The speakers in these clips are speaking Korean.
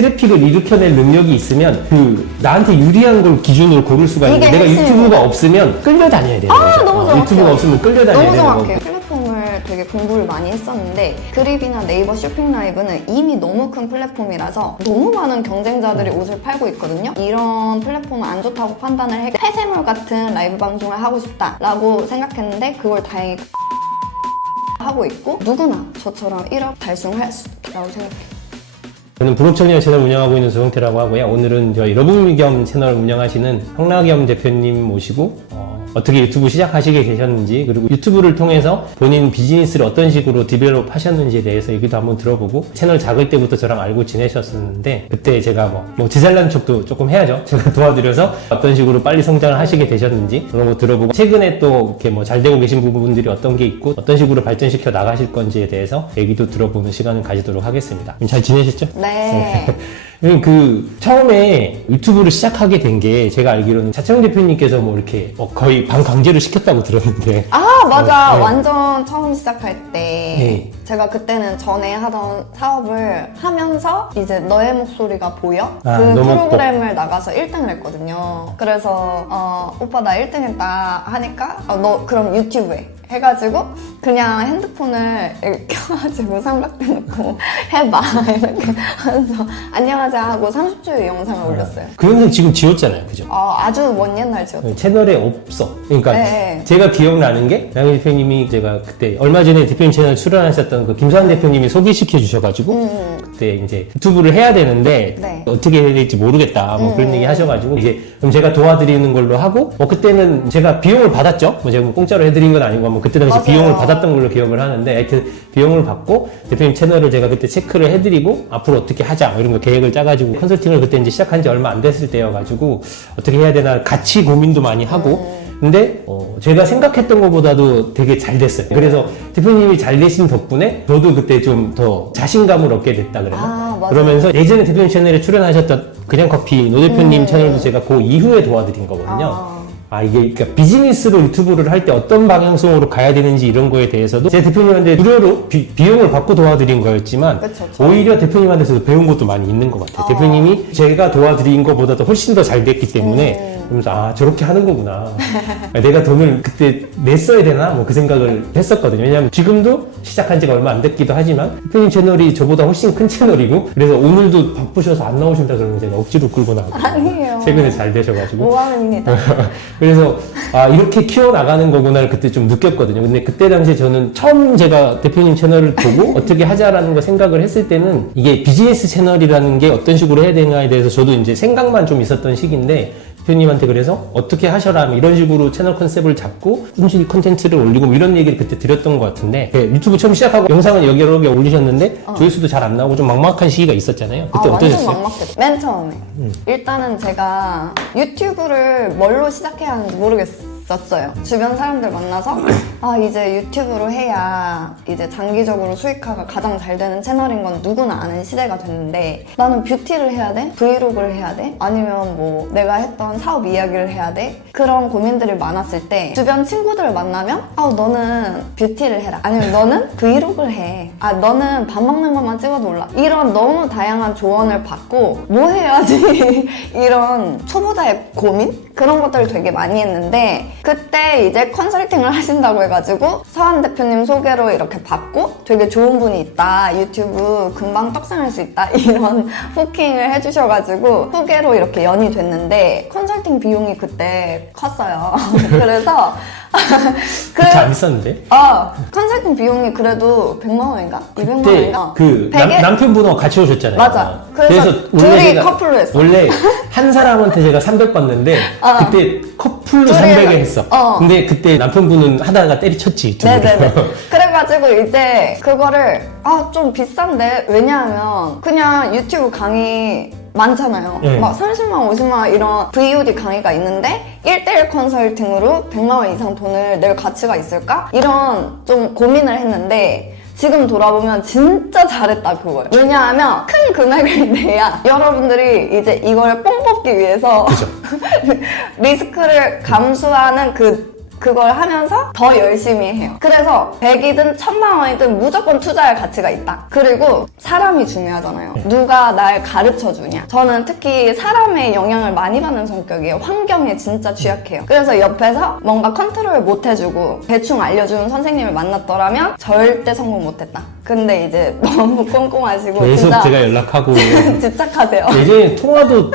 트래픽을 일으켜낼 능력이 있으면 나한테 유리한 걸 기준으로 고를 수가 있는데 내가 유튜브가 없으면 끌려다녀야 되는 거죠. 너무 정확해요. 유튜브가 없으면 끌려다녀야 너무 되는 거고. 정확해요. 플랫폼을 되게 공부를 많이 했었는데 그립이나 네이버 쇼핑 라이브는 이미 너무 큰 플랫폼이라서 너무 많은 경쟁자들이 옷을 팔고 있거든요. 이런 플랫폼은 안 좋다고 판단을 해 폐쇄물 같은 라이브 방송을 하고 싶다라고 생각했는데 그걸 다행히 하고 있고 누구나 저처럼 1억 달성할 수 있다고 생각해요. 저는 부록청년 채널 운영하고 있는 조성태라고 하고요. 오늘은 저 러브미겸 채널 운영하시는 황나겸 대표님 모시고 어떻게 유튜브 시작하시게 되셨는지 그리고 유튜브를 통해서 본인 비즈니스를 어떤 식으로 디벨롭 하셨는지에 대해서 얘기도 한번 들어보고 채널 작을 때부터 저랑 알고 지내셨었는데 그때 제가 뭐 지살난 척도 조금 해야죠. 제가 도와드려서 어떤 식으로 빨리 성장을 하시게 되셨는지 그런 거 들어보고 최근에 또 이렇게 뭐 잘 되고 계신 부분들이 어떤 게 있고 어떤 식으로 발전시켜 나가실 건지에 대해서 얘기도 들어보는 시간을 가지도록 하겠습니다. 잘 지내셨죠? 네. 처음에 유튜브를 시작하게 된 게 제가 알기로는 차채영 대표님께서 뭐 이렇게 거의 반강제로 시켰다고 들었는데 맞아. 네. 완전 처음 시작할 때 네. 제가 그때는 전에 하던 사업을 하면서 이제 너의 목소리가 보여? 그 너무 프로그램을 나가서 1등을 했거든요. 그래서 오빠 나 1등 했다 하니까 너 그럼 유튜브에 해가지고 그냥 핸드폰을 이렇게 켜가지고 삼각대 놓고 해봐 이렇게 하면서 안녕하세요 하고 30초의 영상을 올렸어요. 그런데 지금 지웠잖아요, 그죠? 아주 먼 옛날 지었어요. 채널에 없어. 그러니까 네. 제가 기억나는 게 양희 대표님이 제가 그때 얼마 전에 대표님 채널 출연하셨던 그 김수환 대표님이 소개시켜 주셔가지고 그때 이제 유튜브를 해야 되는데 네. 어떻게 해야 될지 모르겠다 뭐 그런 얘기 하셔가지고 이제 그럼 제가 도와드리는 걸로 하고 그때는 제가 비용을 받았죠. 뭐 제가 뭐 공짜로 해드린 건 아니고 뭐 그때 당시 맞아요. 비용을 받았던 걸로 기억을 하는데 하여튼 비용을 받고 대표님 채널을 제가 그때 체크를 해드리고 앞으로 어떻게 하자 뭐 이런 거 계획을 짜가지고 컨설팅을 그때 이제 시작한 지 얼마 안 됐을 때여가지고 어떻게 해야 되나 같이 고민도 많이 하고 근데 제가 생각했던 것보다도 되게 잘 됐어요. 그래서 대표님이 잘 되신 덕분에 저도 그때 좀 더 자신감을 얻게 됐다 그래나 맞아요. 그러면서 예전에 대표님 채널에 출연하셨던 그냥 커피 노 대표님 채널도 제가 그 이후에 도와드린 거거든요. 이게 그러니까 비즈니스로 유튜브를 할 때 어떤 방향성으로 가야 되는지 이런 거에 대해서도 제 대표님한테 무료로 비용을 받고 도와드린 거였지만 그쵸. 오히려 대표님한테서 배운 것도 많이 있는 것 같아요. 대표님이 제가 도와드린 것보다도 훨씬 더 잘 됐기 때문에 그러면서 저렇게 하는 거구나. 내가 돈을 그때 냈어야 되나? 뭐 그 생각을 했었거든요. 왜냐하면 지금도 시작한 지가 얼마 안 됐기도 하지만 대표님 채널이 저보다 훨씬 큰 채널이고 그래서 오늘도 바쁘셔서 안 나오신다 그러면 제가 억지로 끌고 나가고 아니에요. 최근에 잘 되셔가지고 모함입니다. 그래서 이렇게 키워나가는 거구나를 그때 좀 느꼈거든요. 근데 그때 당시에 저는 처음 제가 대표님 채널을 보고 어떻게 하자라는 거 생각을 했을 때는 이게 비즈니스 채널이라는 게 어떤 식으로 해야 되나에 대해서 저도 이제 생각만 좀 있었던 시기인데 대표님한테 그래서 어떻게 하셔라 이런 식으로 채널 컨셉을 잡고 꾸준히 콘텐츠를 올리고 이런 얘기를 그때 드렸던 것 같은데 유튜브 처음 시작하고 영상은 여러 개 올리셨는데 조회수도 잘 안 나오고 좀 막막한 시기가 있었잖아요. 그때 완전 어떠셨어요? 막막했죠. 맨 처음에. 일단은 제가 유튜브를 뭘로 시작해야 하는지 모르겠었어요. 주변 사람들 만나서 이제 유튜브로 해야 이제 장기적으로 수익화가 가장 잘 되는 채널인 건 누구나 아는 시대가 됐는데 나는 뷰티를 해야 돼? 브이로그를 해야 돼? 아니면 뭐 내가 했던 사업 이야기를 해야 돼? 그런 고민들이 많았을 때 주변 친구들을 만나면 너는 뷰티를 해라. 아니면 너는 브이로그를 해. 너는 밥 먹는 것만 찍어도 올라. 이런 너무 다양한 조언을 받고 뭐 해야지 이런 초보자의 고민? 그런 것들을 되게 많이 했는데 그때 이제 컨설팅을 하신다고 해가지고 서한 대표님 소개로 이렇게 받고 되게 좋은 분이 있다. 유튜브 금방 떡상할 수 있다. 이런 후킹을 해주셔가지고 소개로 이렇게 연이 됐는데 컨설팅 비용이 그때 컸어요. 그래서 그렇게 안 비쌌는데? 컨설팅 비용이 그래도 100만 원인가? 200만 그때 원인가? 그 남편분하고 같이 오셨잖아요. 맞아. 그래서 둘이 커플로 했어. 원래 한 사람한테 제가 300 받는데 그때 커플로 둘이 300에 했어. 어. 근데 그때 남편분은 하다가 때리쳤지. 둘이. 네네네. 그래가지고 이제 그거를 좀 비싼데 왜냐하면 그냥 유튜브 강의 많잖아요. 네. 막 30만, 50만 이런 VOD 강의가 있는데 1대1 컨설팅으로 100만 원 이상 돈을 낼 가치가 있을까? 이런 좀 고민을 했는데 지금 돌아보면 진짜 잘했다 그거예요. 왜냐하면 큰 금액을 내야 여러분들이 이제 이걸 뽕 뽑기 위해서 리스크를 감수하는 그 그걸 하면서 더 열심히 해요. 그래서 100이든 1000만 원이든 무조건 투자할 가치가 있다. 그리고 사람이 중요하잖아요. 누가 날 가르쳐 주냐. 저는 특히 사람의 영향을 많이 받는 성격이에요. 환경에 진짜 취약해요. 그래서 옆에서 뭔가 컨트롤을 못 해주고 대충 알려주는 선생님을 만났더라면 절대 성공 못했다. 근데 이제 너무 꼼꼼하시고 계속 진짜 제가 연락하고 집착하세요. 예전에 통화도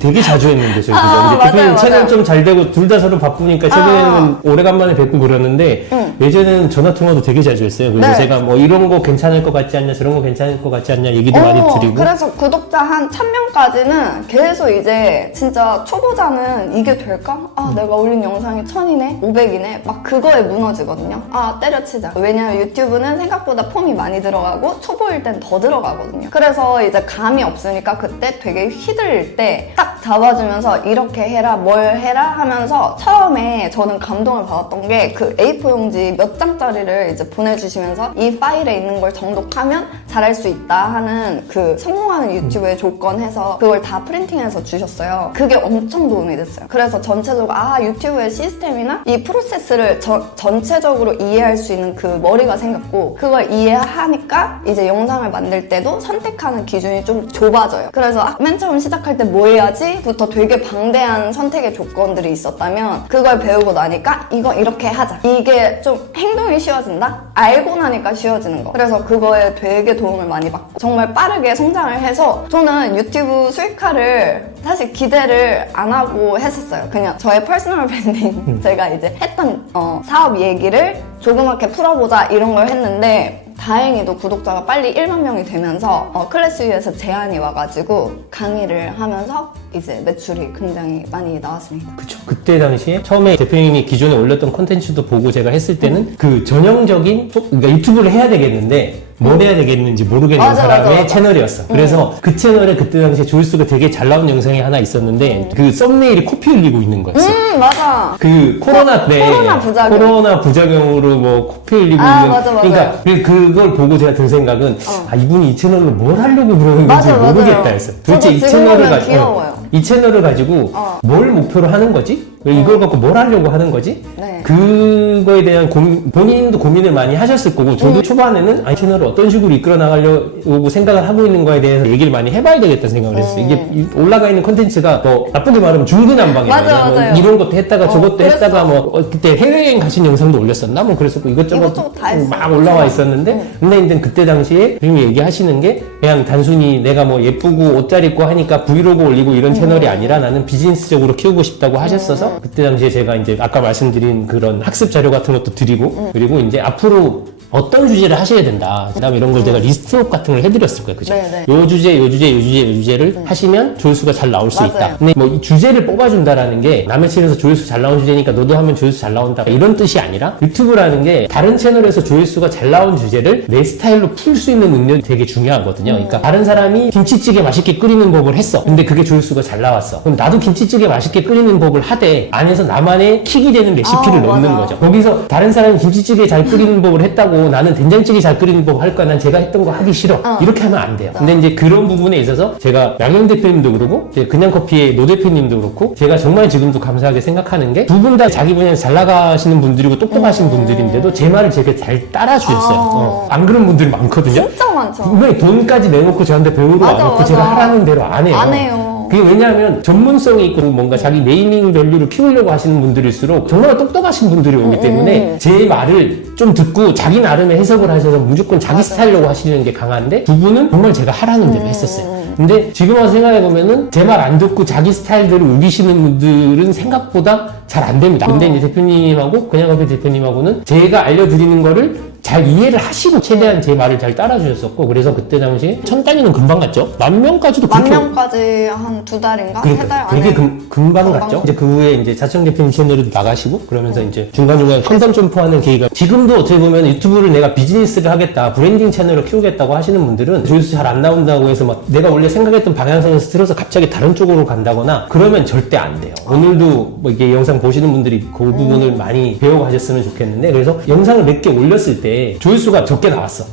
되게 자주 했는데 저희 아, 이제 대표님 맞아요, 채널 맞아요. 좀 잘 되고 둘 다 서로 바쁘니까 최근에는 오래간만에 뵙고 그러는데 예전에는 전화 통화도 되게 자주 했어요. 그래서 네. 제가 뭐 이런 거 괜찮을 것 같지 않냐 저런 거 괜찮을 것 같지 않냐 얘기도 많이 드리고 그래서 구독자 한 1000명까지는 계속 이제 진짜 초보자는 이게 될까? 아 내가 올린 영상이 1000이네? 500이네? 막 그거에 무너지거든요. 아 때려치자. 왜냐면 유튜브는 생각보다 폼이 많이 들어가고 초보일 땐 더 들어가거든요. 그래서 이제 감이 없으니까 그때 되게 휘둘릴 때 딱 잡아주면서 이렇게 해라 뭘 해라 하면서 처음에 저는 감동을 받았던 게 그 A4 용지 몇 장짜리를 이제 보내주시면서 이 파일에 있는 걸 정독하면 잘할 수 있다 하는 그 성공하는 유튜브의 조건 해서 그걸 다 프린팅해서 주셨어요. 그게 엄청 도움이 됐어요. 그래서 전체적으로 유튜브의 시스템이나 이 프로세스를 전체적으로 이해할 수 있는 그 머리가 생겼고 그걸 이해하니까 이제 영상을 만들 때도 선택하는 기준이 좀 좁아져요. 그래서 맨 처음 시작할 때 뭐 해야지? 부터 되게 방대한 선택의 조건들이 있었다면 그걸 배우고 나니까 이거 이렇게 하자. 이게 좀 행동이 쉬워진다? 알고 나니까 쉬워지는 거. 그래서 그거에 되게 도움을 많이 받고 정말 빠르게 성장을 해서 저는 유튜브 수익화를 사실 기대를 안 하고 했었어요. 그냥 저의 퍼스널 브랜딩 제가 이제 했던 사업 얘기를 조그맣게 풀어보자 이런 걸 했는데 다행히도 구독자가 빨리 1만 명이 되면서 클래스유에서 제안이 와가지고 강의를 하면서 이제 매출이 굉장히 많이 나왔습니다. 그쵸. 그때 당시에 처음에 대표님이 기존에 올렸던 콘텐츠도 보고 제가 했을 때는 그 전형적인 그러니까 유튜브를 해야 되겠는데 뭘 해야 되겠는지 모르겠는 맞아, 사람의 맞아. 채널이었어. 그래서 그 채널에 그때 당시에 조회수가 되게 잘 나온 영상이 하나 있었는데 그 썸네일이 코피 흘리고 있는 거였어. 맞아. 그 코로나 때 코로나 부작용. 으로 뭐 코피 흘리고 아, 있는 맞아, 맞아요. 그러니까 그걸 보고 제가 든 생각은 이분이 이 채널로 뭘 하려고 그러는 건지 맞아, 맞아요. 모르겠다 했어요. 도대체 저도 이 지금 채널을 보면 귀여워요. 이 채널을 가지고 뭘 목표로 하는 거지? 왜 이걸 갖고 뭘 하려고 하는 거지? 네. 그거에 대한 본인도 고민을 많이 하셨을 거고 저도 초반에는 이 채널을 어떤 식으로 이끌어 나가려고 생각을 하고 있는 거에 대해서 얘기를 많이 해봐야 되겠다는 생각을 했어요. 이게 올라가 있는 콘텐츠가 뭐 나쁘게 말하면 중구난방이에요. 맞아, 뭐 맞아요. 이런 것도 했다가 저것도 그랬어. 했다가 뭐 그때 해외여행 가신 영상도 올렸었나? 뭐 그랬었고 이것저것 다 했어요. 막 올라와 있었는데 근데 이제 그때 당시에 선생님이 얘기하시는 게 그냥 단순히 내가 뭐 예쁘고 옷 잘 입고 하니까 브이로그 올리고 이런 채널이 아니라 나는 비즈니스적으로 키우고 싶다고 하셨어서 그때 당시에 제가 이제 아까 말씀드린 그런 학습 자료 같은 것도 드리고 그리고 이제 앞으로 어떤 주제를 하셔야 된다. 그다음에 이런 걸 제가 리스트업 같은 걸 해드렸을 거예요. 그죠? 네네. 요 주제를 하시면 조회수가 잘 나올 수 맞아요. 있다. 근데 뭐 이 주제를 뽑아준다라는 게 남의 채널에서 조회수 잘 나온 주제니까 너도 하면 조회수 잘 나온다. 이런 뜻이 아니라 유튜브라는 게 다른 채널에서 조회수가 잘 나온 주제를 내 스타일로 풀 수 있는 능력이 되게 중요하거든요. 그러니까 다른 사람이 김치찌개 맛있게 끓이는 법을 했어. 근데 그게 조회수가 잘 나왔어. 그럼 나도 김치찌개 맛있게 끓이는 법을 하되 안에서 나만의 킥이 되는 레시피를 넣는 맞아. 거죠. 거기서 다른 사람이 김치찌개 잘 끓이는 법을 했다고 나는 된장찌개 잘 끓이는 법 할 거야. 난 제가 했던 거 하기 싫어. 이렇게 하면 안 돼요. 근데 이제 그런 부분에 있어서 제가 양영 대표님도 그러고 이제 그냥 커피의 노 대표님도 그렇고 제가 정말 지금도 감사하게 생각하는 게 두 분 다 자기 분야에서 잘 나가시는 분들이고 똑똑하신 분들인데도 제 말을 되게 잘 따라주셨어요. 안 그런 분들이 많거든요. 진짜 많죠. 분명히 돈까지 내놓고 저한테 배우러 맞아, 와놓고 맞아. 제가 하라는 대로 안 해요. 안 해요. 그게 왜냐하면 전문성이 있고 뭔가 자기 네이밍 밸류를 키우려고 하시는 분들일수록 정말 똑똑하신 분들이 오기 때문에 제 말을 좀 듣고 자기 나름의 해석을 하셔서 무조건 자기 스타일로 하시는 게 강한데 두 분은 정말 제가 하라는 대로 했었어요. 근데 지금 와서 생각해보면은 제 말 안 듣고 자기 스타일대로 우기시는 분들은 생각보다 잘 안 됩니다. 근데 이제 대표님하고 그냥 커피 대표님하고는 제가 알려드리는 거를 잘 이해를 하시고 최대한 제 말을 잘 따라주셨었고 그래서 그때 당시에 1000단위는 금방 갔죠. 10,000명까지도 10,000명까지 한 2달인가? 그러니까 3달 안에 되게 금방 갔죠. 이제 그 후에 이제 자청 대표님 채널에도 나가시고 그러면서 이제 중간중간 컨텐츠 점프하는 계기가 지금도 어떻게 보면 유튜브를 내가 비즈니스를 하겠다 브랜딩 채널을 키우겠다고 하시는 분들은 조회수 잘 안 나온다고 해서 막 내가 원래 생각했던 방향성에서 틀어서 갑자기 다른 쪽으로 간다거나 그러면 절대 안 돼요. 오늘도 뭐 이게 영상 보시는 분들이 그 부분을 많이 배워가셨으면 좋겠는데 그래서 영상을 몇 개 올렸을 때 조회수가 적게 나왔어.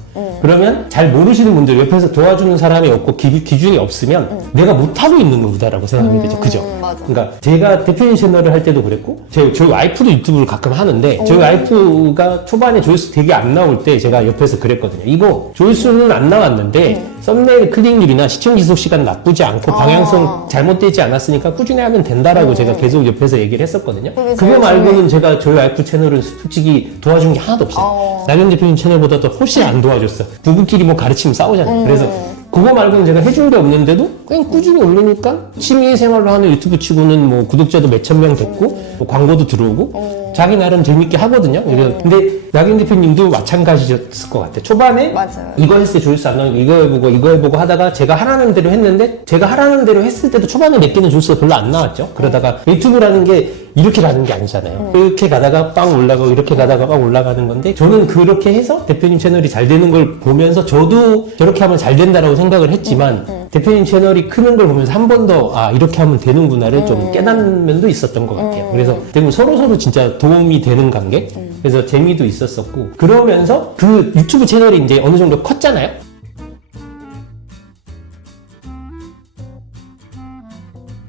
그러면 잘 모르시는 분들, 옆에서 도와주는 사람이 없고 기준이 없으면 내가 못하고 있는 거다라고 생각이 되죠. 그죠? 맞아. 그러니까 제가 대표님 채널을 할 때도 그랬고 저희 와이프도 유튜브를 가끔 하는데 저희 와이프가 초반에 조회수 되게 안 나올 때 제가 옆에서 그랬거든요. 이거 조회수는 안 나왔는데 썸네일 클릭률이나 시청 지속 시간 나쁘지 않고 방향성 잘못되지 않았으니까 꾸준히 하면 된다라고 제가 계속 옆에서 얘기를 했었거든요. 그거 말고는 제가 저희 와이프 채널은 솔직히 도와준 게 하나도 없어요. 나경 대표님 채널보다도 훨씬 안 도와줬어. 부부끼리 뭐 가르치면 싸우잖아요. 그래서 그거 말고는 제가 해준 게 없는데도 그냥 꾸준히 올리니까 취미생활로 하는 유튜브 치고는 뭐 구독자도 몇천 명 됐고 뭐 광고도 들어오고 자기 나름 재밌게 하거든요. 근데 나경 대표님도 마찬가지였을 것 같아요. 초반에 맞아요. 이거 했을 때 조회수 안 나오니까 이거 해보고 하다가 제가 하라는 대로 했는데 제가 하라는 대로 했을 때도 초반에 몇 개는 조회수가 별로 안 나왔죠. 그러다가 유튜브라는 게 이렇게 가는 게 아니잖아요. 이렇게 가다가 빵 올라가고 이렇게 가다가 빵 올라가는 건데 저는 그렇게 해서 대표님 채널이 잘 되는 걸 보면서 저도 저렇게 하면 잘 된다라고 생각을 했지만 대표님 채널이 크는 걸 보면서 한 번 더 이렇게 하면 되는구나를 좀 깨닫는 면도 있었던 것 같아요. 그래서 대부분 서로 진짜 도움이 되는 관계? 그래서 재미도 있었었고 그러면서 그 유튜브 채널이 이제 어느 정도 컸잖아요.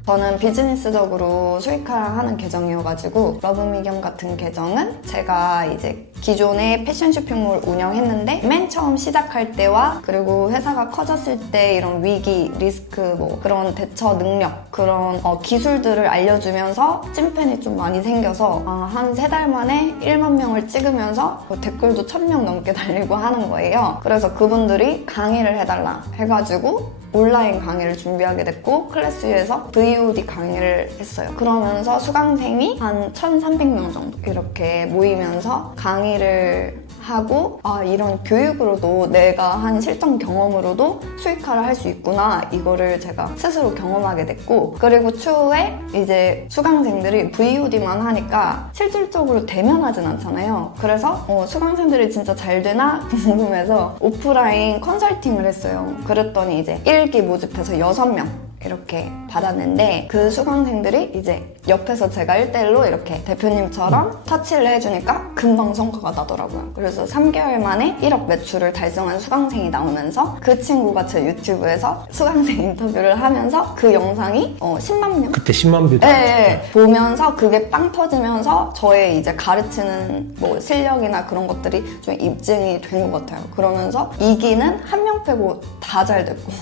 저는 비즈니스적으로 수익화하는 계정이어가지고 러브미겸 같은 계정은 제가 이제 기존에 패션 쇼핑몰 운영했는데 맨 처음 시작할 때와 그리고 회사가 커졌을 때 이런 위기, 리스크, 뭐 그런 대처 능력 그런 기술들을 알려주면서 찐팬이 좀 많이 생겨서 한 3달 만에 1만 명을 찍으면서 댓글도 1000명 넘게 달리고 하는 거예요. 그래서 그분들이 강의를 해달라 해가지고 온라인 강의를 준비하게 됐고 클래스유에서 VOD 강의를 했어요. 그러면서 수강생이 한 1300명 정도 이렇게 모이면서 강의를 하고 이런 교육으로도 내가 한 실전 경험으로도 수익화를 할 수 있구나 이거를 제가 스스로 경험하게 됐고 그리고 추후에 이제 수강생들이 VOD만 하니까 실질적으로 대면하진 않잖아요. 그래서 수강생들이 진짜 잘 되나 궁금해서 오프라인 컨설팅을 했어요. 그랬더니 이제 1기 모집해서 6명 이렇게 받았는데 그 수강생들이 이제 옆에서 제가 1대1로 이렇게 대표님처럼 터치를 해주니까 금방 성과가 나더라고요. 그래서 3개월 만에 1억 매출을 달성한 수강생이 나오면서 그 친구가 제 유튜브에서 수강생 인터뷰를 하면서 그 영상이 10만 명? 그때 10만 뷰 네, 보면서 그게 빵 터지면서 저의 이제 가르치는 뭐 실력이나 그런 것들이 좀 입증이 된 것 같아요. 그러면서 2기는 한 명 빼고 다 잘 됐고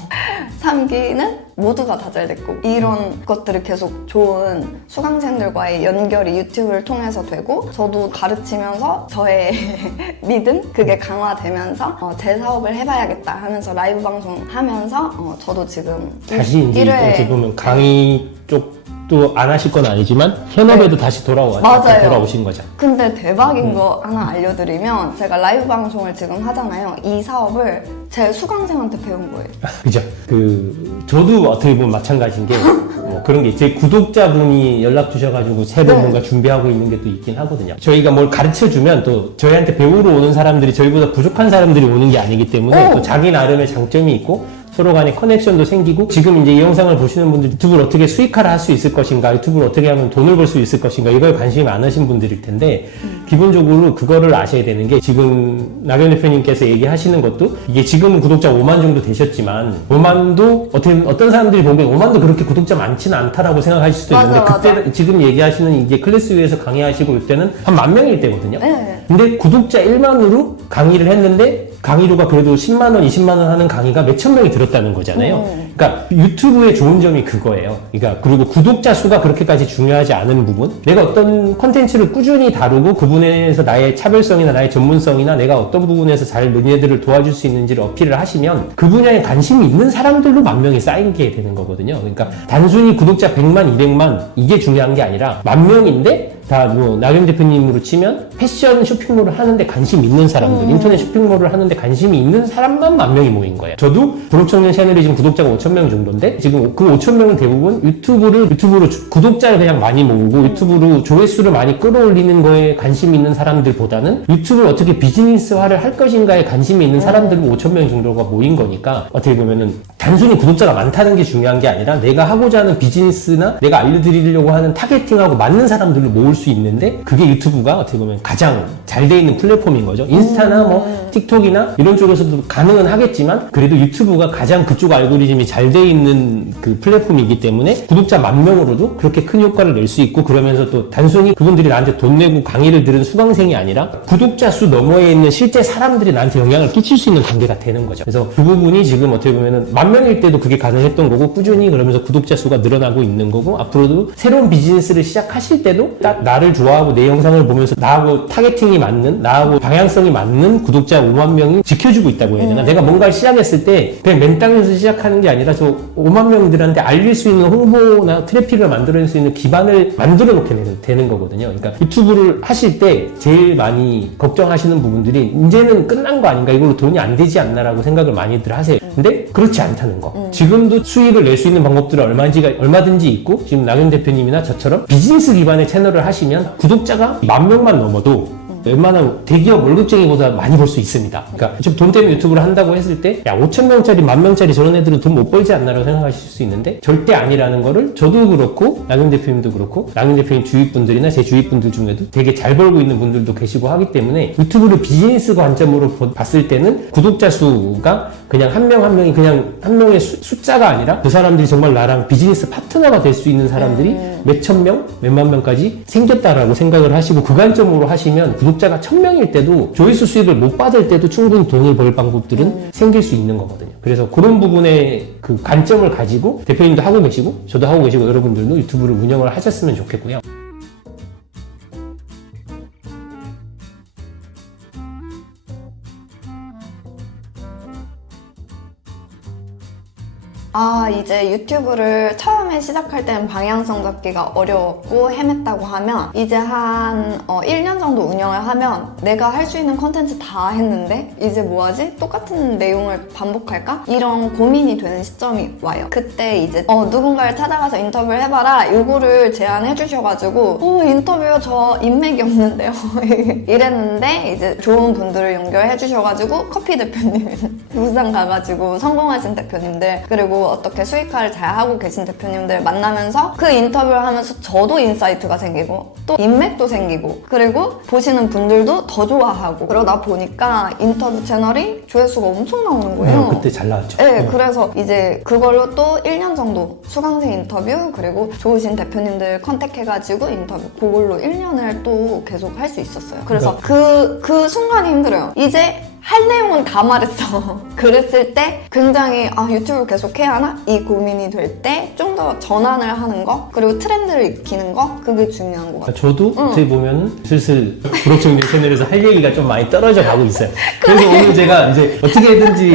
3기는 모두가 다 잘 됐고 이런 것들이 계속 좋은 수강생들과의 연결이 유튜브를 통해서 되고 저도 가르치면서 저의 믿음? 그게 강화되면서 제 사업을 해봐야겠다 하면서 라이브 방송 하면서 저도 지금 다시 이제 어떻게 보면 강의 쪽도 안 하실 건 아니지만 현업에도 다시 돌아오신 거죠. 근데 대박인 거 하나 알려드리면 제가 라이브 방송을 지금 하잖아요. 이 사업을 제 수강생한테 배운 거예요. 그죠. 저도 어떻게 보면 마찬가지인 게, 그런 게, 제 구독자분이 연락 주셔가지고 새로 뭔가 준비하고 있는 게 또 있긴 하거든요. 저희가 뭘 가르쳐 주면 또 저희한테 배우러 오는 사람들이 저희보다 부족한 사람들이 오는 게 아니기 때문에 또 자기 나름의 장점이 있고, 서로 간에 커넥션도 생기고 지금 이제 이 영상을 보시는 분들 유튜브를 어떻게 수익화를 할 수 있을 것인가 유튜브를 어떻게 하면 돈을 벌 수 있을 것인가 이거에 관심이 많으신 분들일 텐데 기본적으로 그거를 아셔야 되는 게 지금 나경 대표님께서 얘기하시는 것도 이게 지금은 구독자 5만 정도 되셨지만 5만도 어떤 사람들이 보기엔 5만도 그렇게 구독자 많지는 않다라고 생각하실 수도 있는데 그때 지금 얘기하시는 이게 클래스유에서 강의하시고 이때는 한 10,000명일 때거든요. 근데 구독자 1만으로 강의를 했는데 강의료가 그래도 10만 원, 20만 원 하는 강의가 몇천 명이 들었다는 거잖아요. 그러니까 유튜브의 좋은 점이 그거예요. 그러니까 그리고 구독자 수가 그렇게까지 중요하지 않은 부분. 내가 어떤 컨텐츠를 꾸준히 다루고 그 부분에서 나의 차별성이나 나의 전문성이나 내가 어떤 부분에서 잘 너희들을 도와줄 수 있는지를 어필을 하시면 그 분야에 관심이 있는 사람들로 10,000명이 쌓이게 되는 거거든요. 그러니까 단순히 구독자 100만, 200만 이게 중요한 게 아니라 10,000명인데 다 나경 대표님으로 치면 패션 쇼핑몰을 하는데 관심 있는 사람들, 인터넷 쇼핑몰을 하는데 관심이 있는 사람만 10,000명이 모인 거예요. 저도 부록청년 채널이 지금 구독자가 5,000명 정도인데 지금 그 5,000명은 대부분 유튜브로 구독자를 그냥 많이 모으고 유튜브로 조회수를 많이 끌어올리는 거에 관심 있는 사람들보다는 유튜브를 어떻게 비즈니스화를 할 것인가에 관심이 있는 사람들은 5,000명 정도가 모인 거니까 어떻게 보면은 단순히 구독자가 많다는 게 중요한 게 아니라 내가 하고자 하는 비즈니스나 내가 알려드리려고 하는 타겟팅하고 맞는 사람들로 모을 수 있는데 그게 유튜브가 어떻게 보면 가장 잘 돼 있는 플랫폼인 거죠. 인스타나 뭐 틱톡이나 이런 쪽에서도 가능은 하겠지만 그래도 유튜브가 가장 그쪽 알고리즘이 잘 돼 있는 그 플랫폼이기 때문에 구독자 10,000명으로도 그렇게 큰 효과를 낼 수 있고 그러면서 또 단순히 그분들이 나한테 돈 내고 강의를 들은 수강생이 아니라 구독자 수 너머에 있는 실제 사람들이 나한테 영향을 끼칠 수 있는 관계가 되는 거죠. 그래서 그 부분이 지금 어떻게 보면은 10,000명일 때도 그게 가능했던 거고 꾸준히 그러면서 구독자 수가 늘어나고 있는 거고 앞으로도 새로운 비즈니스를 시작하실 때도 딱 나를 좋아하고 내 영상을 보면서 나하고 타겟팅이 맞는 나하고 방향성이 맞는 구독자 50,000명이 지켜주고 있다고 해야 되나? 내가 뭔가를 시작했을 때 그냥 맨 땅에서 시작하는 게 아니라 저 50,000명들한테 알릴 수 있는 홍보나 트래픽을 만들어낼 수 있는 기반을 만들어 놓게 되는 거거든요. 그러니까 유튜브를 하실 때 제일 많이 걱정하시는 부분들이 이제는 끝난 거 아닌가 이걸로 돈이 안 되지 않나라고 생각을 많이들 하세요. 근데 그렇지 않다는 거. 지금도 수익을 낼 수 있는 방법들은 얼마든지 있고 지금 나경 대표님이나 저처럼 비즈니스 기반의 채널을 하시면 구독자가 10,000명만 넘어도 웬만한 대기업 월급쟁이보다 많이 벌 수 있습니다. 그러니까 지금 돈 때문에 유튜브를 한다고 했을 때 야 5,000명짜리 10,000명짜리 저런 애들은 돈 못 벌지 않나라고 생각하실 수 있는데 절대 아니라는 거를 저도 그렇고 나경 대표님도 그렇고 나경 대표님 주위 분들이나 제 주위 분들 중에도 되게 잘 벌고 있는 분들도 계시고 하기 때문에 유튜브를 비즈니스 관점으로 봤을 때는 구독자 수가 그냥 한 명 한 명이 그냥 한 명의 숫자가 아니라 그 사람들이 정말 나랑 비즈니스 파트너가 될 수 있는 사람들이 몇천 명, 몇만 명까지 생겼다라고 생각을 하시고 그 관점으로 하시면 구독자가 1,000명일 때도 조회수 수익을 못 받을 때도 충분히 돈을 벌 방법들은 생길 수 있는 거거든요. 그래서 그런 부분의 그 관점을 가지고 대표님도 하고 계시고 저도 하고 계시고 여러분들도 유튜브를 운영을 하셨으면 좋겠고요. 이제 유튜브를 처음에 시작할 때는 방향성 잡기가 어려웠고 헤맸다고 하면 이제 한 1년 정도 운영을 하면 내가 할 수 있는 컨텐츠 다 했는데 이제 뭐하지? 똑같은 내용을 반복할까? 이런 고민이 되는 시점이 와요. 그때 이제 누군가를 찾아가서 인터뷰를 해봐라 요거를 제안해 주셔가지고 인터뷰 저 인맥이 없는데요 이랬는데 이제 좋은 분들을 연결해 주셔가지고 커피 대표님 부산 가가지고 성공하신 대표님들 그리고 어떻게 수익화를 잘 하고 계신 대표님들 만나면서 그 인터뷰를 하면서 저도 인사이트가 생기고 또 인맥도 생기고 그리고 보시는 분들도 더 좋아하고 그러다 보니까 인터뷰 채널이 조회수가 엄청 나오는 거예요. 그때 잘 나왔죠. 네, 그래서 이제 그걸로 또 1년 정도 수강생 인터뷰 그리고 좋으신 대표님들 컨택해가지고 인터뷰 그걸로 1년을 또 계속 할 수 있었어요. 그래서 그 순간이 힘들어요. 이제 할 내용은 다 말했어. 그랬을 때 굉장히 유튜브 계속 해야 하나? 이 고민이 될 때 좀 더 전환을 하는 거 그리고 트렌드를 익히는 거 그게 중요한 것 같아요. 저도 어떻게 보면 슬슬 구독자님 채널에서 할 얘기가 좀 많이 떨어져 가고 있어요. 그래서 오늘 제가 이제 어떻게든지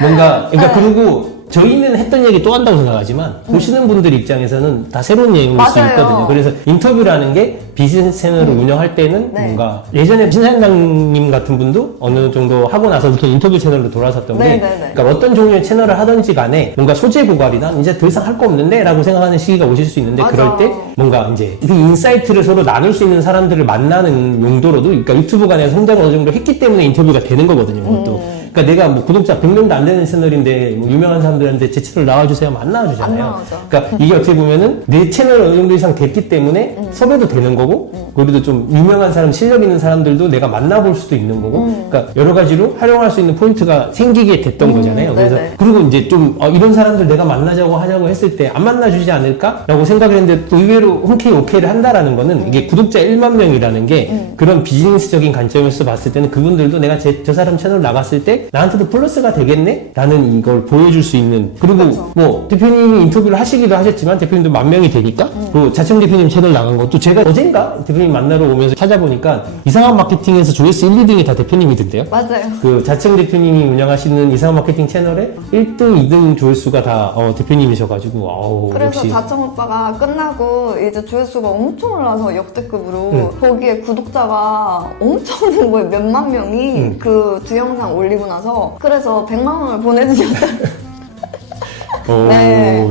뭔가 그러니까 그리고 저희는 했던 얘기 또 한다고 생각하지만 보시는 분들 입장에서는 다 새로운 내용일 수 있거든요. 그래서 인터뷰라는 게 비즈니스 채널을 운영할 때는 뭔가 예전에 신사장님 같은 분도 어느 정도 하고 나서부터 인터뷰 채널로 돌아섰던 게 그러니까 어떤 종류의 채널을 하든지 간에 뭔가 소재 고갈이나 이제 더 이상 할 거 없는데 라고 생각하는 시기가 오실 수 있는데 그럴 때 뭔가 이제 그 인사이트를 서로 나눌 수 있는 사람들을 만나는 용도로도 그러니까 유튜브가 내가 성장을 어느 정도 했기 때문에 인터뷰가 되는 거거든요. 그것도. 그러니까 내가 뭐 구독자 100명도 안 되는 채널인데 뭐 유명한 사람들한테 제 채널 나와주세요 하면 안 나와주잖아요. 그러니까 이게 어떻게 보면은 내 채널 어느 정도 이상 됐기 때문에 섭외도 되는 거고 그래도 좀 유명한 사람, 실력 있는 사람들도 내가 만나볼 수도 있는 거고 그러니까 여러 가지로 활용할 수 있는 포인트가 생기게 됐던 거잖아요. 그래서 그리고 이제 좀 이런 사람들 내가 만나자고 하자고 했을 때 안 만나주지 않을까라고 생각을 했는데 또 의외로 흔쾌히 오케이를 한다라는 거는 이게 구독자 1만 명이라는 게 그런 비즈니스적인 관점에서 봤을 때는 그분들도 내가 저 사람 채널 나갔을 때 나한테도 플러스가 되겠네? 라는 이걸 보여줄 수 있는 그리고 뭐 대표님이 인터뷰를 하시기도 하셨지만 대표님도 10,000명이 되니까 그리고 자청 대표님 채널 나간 것도 제가 어젠가 대표님 만나러 오면서 찾아보니까 이상한 마케팅에서 조회수 1, 2등이 다 대표님이던데요? 맞아요. 그 자청 대표님이 운영하시는 이상한 마케팅 채널에 1등, 2등 조회수가 다 대표님이셔가지고 그래서 역시 자청 오빠가 끝나고 이제 조회수가 엄청 올라서 역대급으로 거기에 구독자가 엄청 된 거예요. 몇만 명이 그 두 영상 올리고 나서 그래서 100만 원을 보내주셨어요.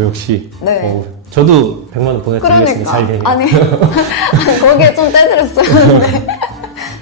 역시. 네. 저도 100만 원 보내드리겠습니다. 그러니까. 잘 되면. 아니 거기에 좀 떼드렸어요.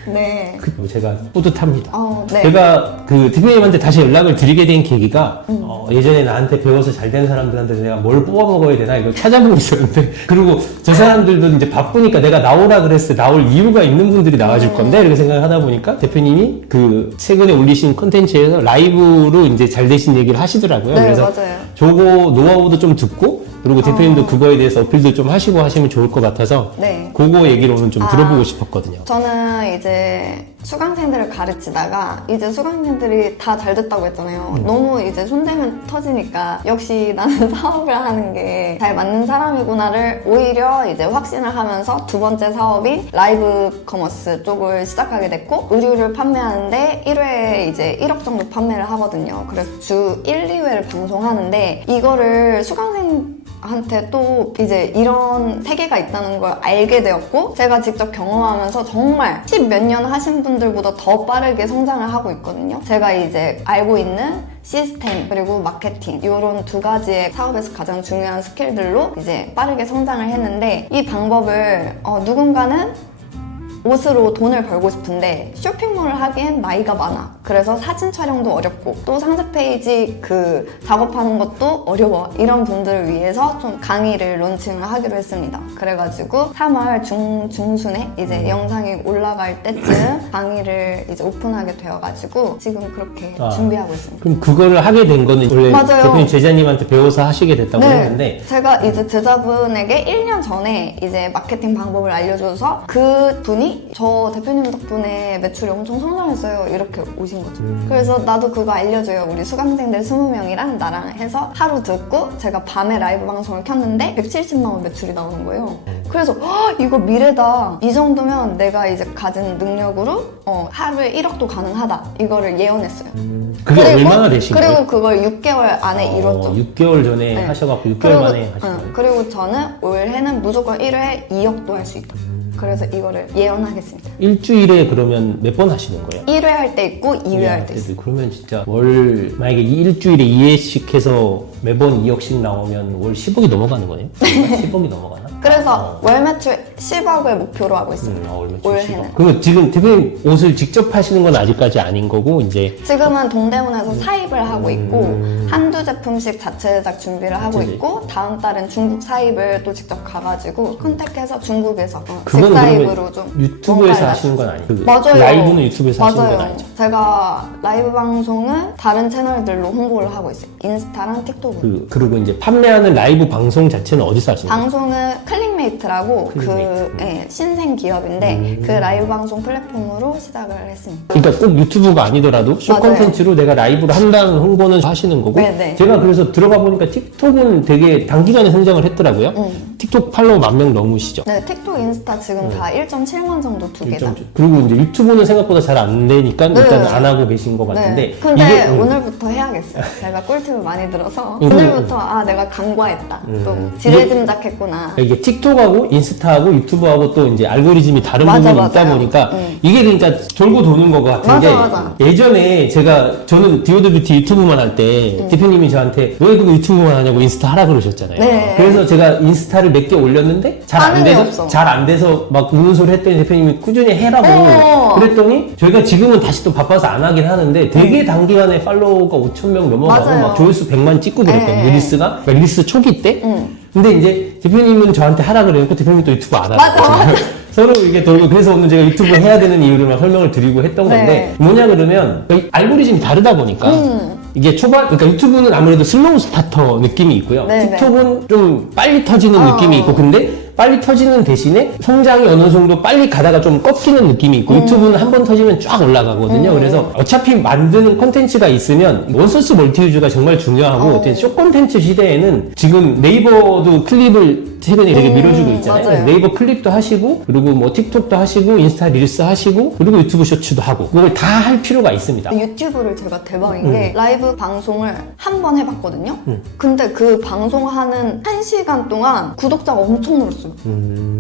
네. 제가 뿌듯합니다. 네. 제가 그 대표님한테 다시 연락을 드리게 된 계기가 예전에 나한테 배워서 잘 된 사람들한테 내가 뭘 뽑아 먹어야 되나 이걸 찾아보고 있었는데 그리고 저 사람들도 이제 바쁘니까 내가 나오라 그랬을 때 나올 이유가 있는 분들이 나와줄 건데 이렇게 생각을 하다 보니까 대표님이 그 최근에 올리신 콘텐츠에서 라이브로 이제 잘 되신 얘기를 하시더라고요. 네, 그래서 맞아요. 저거 노하우도 좀 듣고 그리고 대표님도 그거에 대해서 어필도 좀 하시고 하시면 좋을 것 같아서 네. 그거 얘기를 오늘 좀 들어보고 싶었거든요. 저는 이제 수강생들을 가르치다가 이제 수강생들이 다 잘 됐다고 했잖아요. 너무 이제 손대면 터지니까 역시 나는 사업을 하는 게 잘 맞는 사람이구나를 오히려 이제 확신을 하면서 두 번째 사업이 라이브 커머스 쪽을 시작하게 됐고 의류를 판매하는데 1회에 이제 1억 정도 판매를 하거든요. 그래서 주 1, 2회를 방송하는데 이거를 수강생한테 또 이제 이런 세계가 있다는 걸 알게 되었고 제가 직접 경험하면서 정말 10 몇 년 하신 분들보다 더 빠르게 성장을 하고 있거든요. 제가 이제 알고 있는 시스템 그리고 마케팅 이런 두 가지의 사업에서 가장 중요한 스킬들로 이제 빠르게 성장을 했는데 이 방법을 누군가는 옷으로 돈을 벌고 싶은데 쇼핑몰을 하기엔 나이가 많아. 그래서 사진 촬영도 어렵고 또 상세 페이지 그 작업하는 것도 어려워. 이런 분들을 위해서 좀 강의를 론칭을 하기로 했습니다. 그래가지고 3월 중순에 이제 영상이 올라갈 때쯤 강의를 이제 오픈하게 되어가지고 지금 그렇게 준비하고 있습니다. 그럼 그거를 하게 된 거는 원래 맞아요. 대표님 제자님한테 배워서 하시게 됐다고 했는데 제가 이제 제자분에게 1년 전에 이제 마케팅 방법을 알려줘서 그 분이 저 대표님 덕분에 매출이 엄청 성장했어요 이렇게 오신 거죠. 그래서 나도 그거 알려줘요. 우리 수강생들 20명이랑 나랑 해서 하루 듣고 제가 밤에 라이브 방송을 켰는데 170만 원 매출이 나오는 거예요. 그래서 이거 미래다. 이 정도면 내가 이제 가진 능력으로 하루에 1억도 가능하다. 이거를 예언했어요. 그게 얼마나 되신 거예요? 그리고 그걸 6개월 안에 이뤘죠. 6개월 전에 네. 하셔갖고 6개월 그리고, 만에 하신 거예요? 그리고 저는 올해는 무조건 1회에 2억도 할 수 있다. 그래서 이거를 예언하겠습니다. 일주일에 그러면 몇 번 하시는 거예요? 1회 할 때 있고 2회 할 때 있어요. 그러면 진짜 월 만약에 일주일에 2회씩 해서 매번 2억씩 나오면 월 10억이 넘어가는 거네요? 10억이 넘어가나? 그래서 월 매출 10억을 목표로 하고 있습니다. 월 매출 올해는. 10억. 그러면 지금 대표님 옷을 직접 하시는 건 아직까지 아닌 거고 이제 지금은 동대문에서 사입을 하고 있고 한두 제품씩 자체 제작 준비를 하고 자체 있고 다음 달은 중국 사입을 또 직접 가가지고 컨택해서 중국에서 그거는 직사입으로 그러면 좀 유튜브에서 뭔가를 하시는 건 아니고 맞아요. 라이브는 유튜브에서 하시는 건 맞아요. 아니죠? 제가 라이브 방송은 다른 채널들로 홍보를 하고 있어요. 인스타랑 틱톡으로. 그리고 이제 판매하는 라이브 방송 자체는 어디서 하시는 거예요? 방송은 클릭메이트라고 클릭메이트. 신생 기업인데 그 라이브 방송 플랫폼으로 시작을 했습니다. 그러니까 꼭 유튜브가 아니더라도 쇼 맞아요. 콘텐츠로 내가 라이브를 한다는 홍보는 하시는 거고 네네. 제가 그래서 들어가 보니까 틱톡은 되게 단기간에 성장을 했더라고요. 틱톡 팔로워 10,000명 넘으시죠? 네, 틱톡, 인스타 지금 다 1.7만 정도 두 개다. 그리고 이제 유튜브는 생각보다 잘 안 되니까 네. 일단 안 하고 계신 것 같은데 네. 근데 이게 오늘부터 해야겠어요. 제가 꿀팁을 많이 들어서 이거- 오늘부터 내가 간과했다. 또 지레짐작했구나. 이게 틱톡하고 인스타하고 유튜브하고 또 이제 알고리즘이 다른 맞아, 부분이 있다 맞아요. 보니까 이게 그러니까 돌고 도는 것 같은 게 맞아. 예전에 저는 디오드 뷰티 유튜브만 할 때 대표님이 저한테 왜 그거 유튜브만 하냐고 인스타 하라 그러셨잖아요. 네. 그래서 제가 인스타를 몇 개 올렸는데 잘 안 반응이 돼서 없어. 잘 안 돼서 막 우는 소리 했더니 대표님이 꾸준히 해라고 그랬더니 저희가 지금은 다시 또 바빠서 안 하긴 하는데 되게 단기간에 팔로워가 5,000명 넘어가고 맞아요. 막 조회수 100만 찍고 그랬거든요. 네. 릴스가 릴스 초기 때. 근데 이제 대표님은 저한테 하라 그래놓고 대표님이 또 유튜브 안 맞아, 하고 서로 이게 돌고 그래서 오늘 제가 유튜브 해야 되는 이유를 막 설명을 드리고 했던 건데 네. 뭐냐 그러면 이 알고리즘이 다르다 보니까 이게 그러니까 유튜브는 아무래도 슬로우 스타터 느낌이 있고요. 네네. 틱톡은 좀 빨리 터지는 느낌이 있고 근데 빨리 터지는 대신에 성장이 어느 정도 빨리 가다가 좀 꺾이는 느낌이 있고 유튜브는 한 번 터지면 쫙 올라가거든요. 그래서 어차피 만드는 콘텐츠가 있으면 원소스 멀티유즈가 정말 중요하고 어쨌든 쇼 콘텐츠 시대에는 지금 네이버도 클립을 최근에 되게 밀어주고 있잖아요. 맞아요. 네이버 클립도 하시고 그리고 뭐 틱톡도 하시고 인스타 릴스 하시고 그리고 유튜브 쇼츠도 하고 그걸 다 할 필요가 있습니다. 유튜브를 제가 대박인 게 라이브 방송을 한 번 해봤거든요. 근데 그 방송하는 1시간 동안 구독자가 엄청 늘었어요.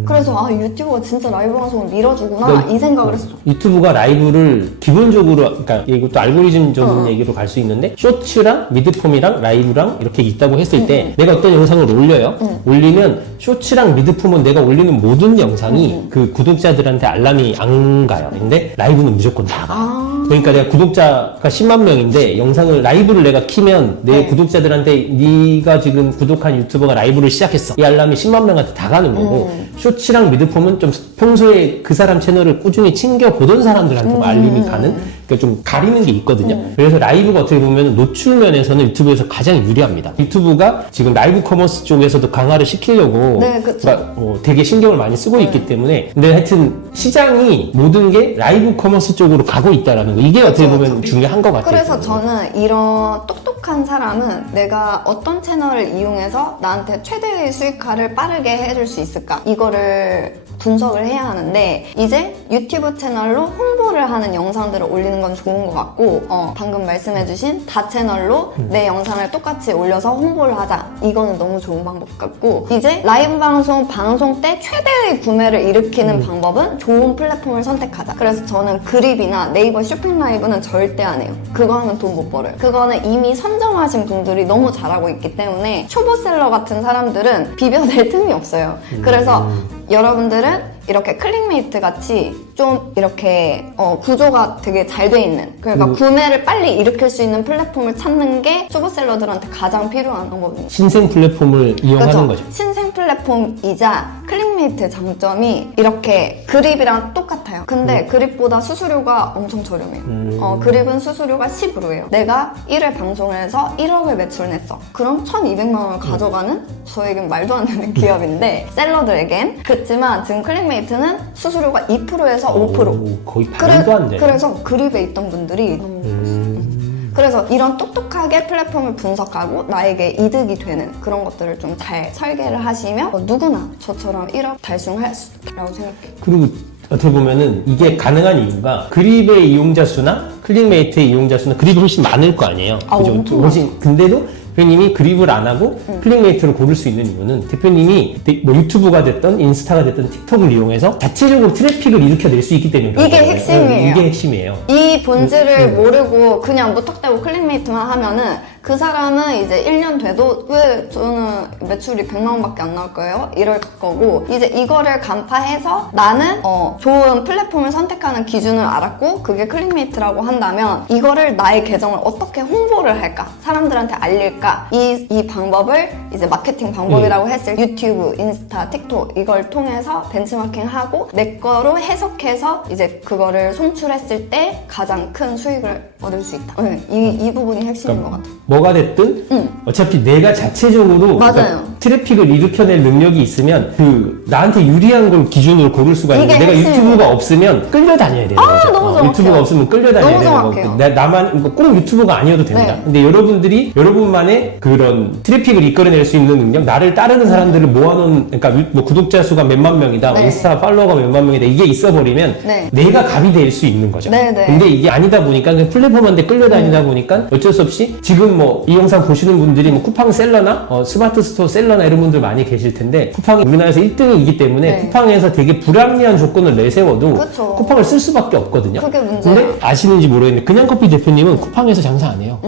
그래서 유튜브가 진짜 라이브 방송을 밀어주구나 그러니까 이 생각을 했어. 유튜브가 라이브를 기본적으로, 그러니까 이것도 알고리즘적인 얘기로 갈 수 있는데, 쇼츠랑 미드폼이랑 라이브랑 이렇게 있다고 했을 때 내가 어떤 영상을 올려요. 올리면 쇼츠랑 미드폼은 내가 올리는 모든 영상이 그 구독자들한테 알람이 안 가요. 근데 라이브는 무조건 나가. 그러니까 내가 구독자가 10만 명인데 영상을 라이브를 내가 키면 내 구독자들한테 네가 지금 구독한 유튜버가 라이브를 시작했어, 이 알람이 10만 명한테 다 가는 거고, 쇼츠랑 미드폼은 좀 평소에 그 사람 채널을 꾸준히 챙겨보던 사람들한테 알림이 가는, 그러니까 좀 가리는 게 있거든요. 그래서 라이브가 어떻게 보면 노출 면에서는 유튜브에서 가장 유리합니다. 유튜브가 지금 라이브 커머스 쪽에서도 강화를 시키려고 그러니까 되게 신경을 많이 쓰고 있기 때문에, 근데 하여튼 시장이 모든 게 라이브 커머스 쪽으로 가고 있다라는 거, 이게 어떻게 보면 중요한 것 같아요. 그래서 저는 이런 똑똑한 사람은 내가 어떤 채널을 이용해서 나한테 최대의 수익화를 빠르게 해줄 수 있을까, 이거를 분석을 해야 하는데, 이제 유튜브 채널로 홍보를 하는 영상들을 올리는 건 좋은 것 같고, 방금 말씀해주신 다 채널로 내 영상을 똑같이 올려서 홍보를 하자, 이거는 너무 좋은 방법 같고, 이제 라이브 방송 때 최대의 구매를 일으키는 방법은 좋은 플랫폼을 선택하자. 그래서 저는 그립이나 네이버 쇼핑 라이브는 절대 안 해요. 그거 하면 돈 못 벌어요. 그거는 이미 선점하신 분들이 너무 잘하고 있기 때문에 초보셀러 같은 사람들은 비벼낼 틈이 없어요. 그래서 여러분들은 이렇게 클릭메이트 같이 좀 이렇게 구조가 되게 잘 돼 있는, 그러니까 구매를 빨리 일으킬 수 있는 플랫폼을 찾는 게 초보셀러들한테 가장 필요한 방법입니다. 신생 플랫폼을 이용하는 거죠. 신생 플랫폼이자 클릭메이트 장점이 이렇게 그립이랑 똑같아요. 근데 그립보다 수수료가 엄청 저렴해요. 그립은 수수료가 10%예요. 내가 1회 방송을 해서 1억을 매출 냈어. 그럼 1,200만 원을 가져가는, 저에겐 말도 안 되는 기업인데 셀러들에겐. 그렇지만 지금 클릭메이트는 수수료가 2%에서 5%. 거의 반도 안 돼. 그래서 그립에 있던 분들이 너무 그래서 이런 똑똑하게 플랫폼을 분석하고 나에게 이득이 되는 그런 것들을 좀 잘 설계를 하시면 누구나 저처럼 1억 달성할 수 있다고 생각해요. 그리고 어떻게 보면은 이게 가능한 이유가 그립의 이용자 수나 클릭메이트의 이용자 수는 그립이 훨씬 많을 거 아니에요. 그죠? 훨씬. 근데도 대표님이 그립을 안 하고 클릭메이트를 고를 수 있는 이유는, 대표님이 뭐 유튜브가 됐든 인스타가 됐든 틱톡을 이용해서 자체적으로 트래픽을 일으켜낼 수 있기 때문에 이게 핵심이에요. 이게 핵심이에요. 이 본질을 모르고 그냥 무턱대고 클릭메이트만 하면은 그 사람은 이제 1년 돼도 왜 저는 매출이 100만 원밖에 안 나올 거예요? 이럴 거고, 이제 이거를 간파해서 나는 좋은 플랫폼을 선택하는 기준을 알았고 그게 클릭메이트라고 한다면 이거를 나의 계정을 어떻게 홍보를 할까? 사람들한테 알릴까? 이 방법을 이제 마케팅 방법이라고 했을 때 유튜브, 인스타, 틱톡 이걸 통해서 벤치마킹하고 내 거로 해석해서 이제 그거를 송출했을 때 가장 큰 수익을 얻을 수 있다. 이 부분이 핵심인 것 같아요. 뭐가 됐든 어차피 내가 자체적으로 그러니까 트래픽을 일으켜낼 능력이 있으면 그 나한테 유리한 걸 기준으로 고를 수가 있는데, 내가 유튜브가 없으면 끌려다녀야 되는 거죠. 너무 정확해요. 유튜브가 없으면 끌려다녀야 되는 거고, 나만 꼭 유튜브가 아니어도 됩니다. 근데 여러분들이 여러분만의 그런 트래픽을 이끌어낼 수 있는 능력, 나를 따르는 사람들을 모아놓은, 그러니까 뭐 구독자 수가 몇만 명이다, 인스타 팔로워가 몇만 명이다, 이게 있어버리면 내가 갑이 될 수 있는 거죠. 근데 이게 아니다 보니까 그냥 플랫폼한테 끌려다니다 보니까 어쩔 수 없이 지금 뭐 이 영상 보시는 분들이 뭐 쿠팡 셀러나 스마트 스토어 셀러나 이런 분들 많이 계실 텐데, 쿠팡이 우리나라에서 1등이기 때문에 쿠팡에서 되게 불합리한 조건을 내세워도 쿠팡을 쓸 수밖에 없거든요. 그게 문제야. 근데 아시는지 모르겠는데 그냥커피 대표님은 쿠팡에서 장사 안 해요.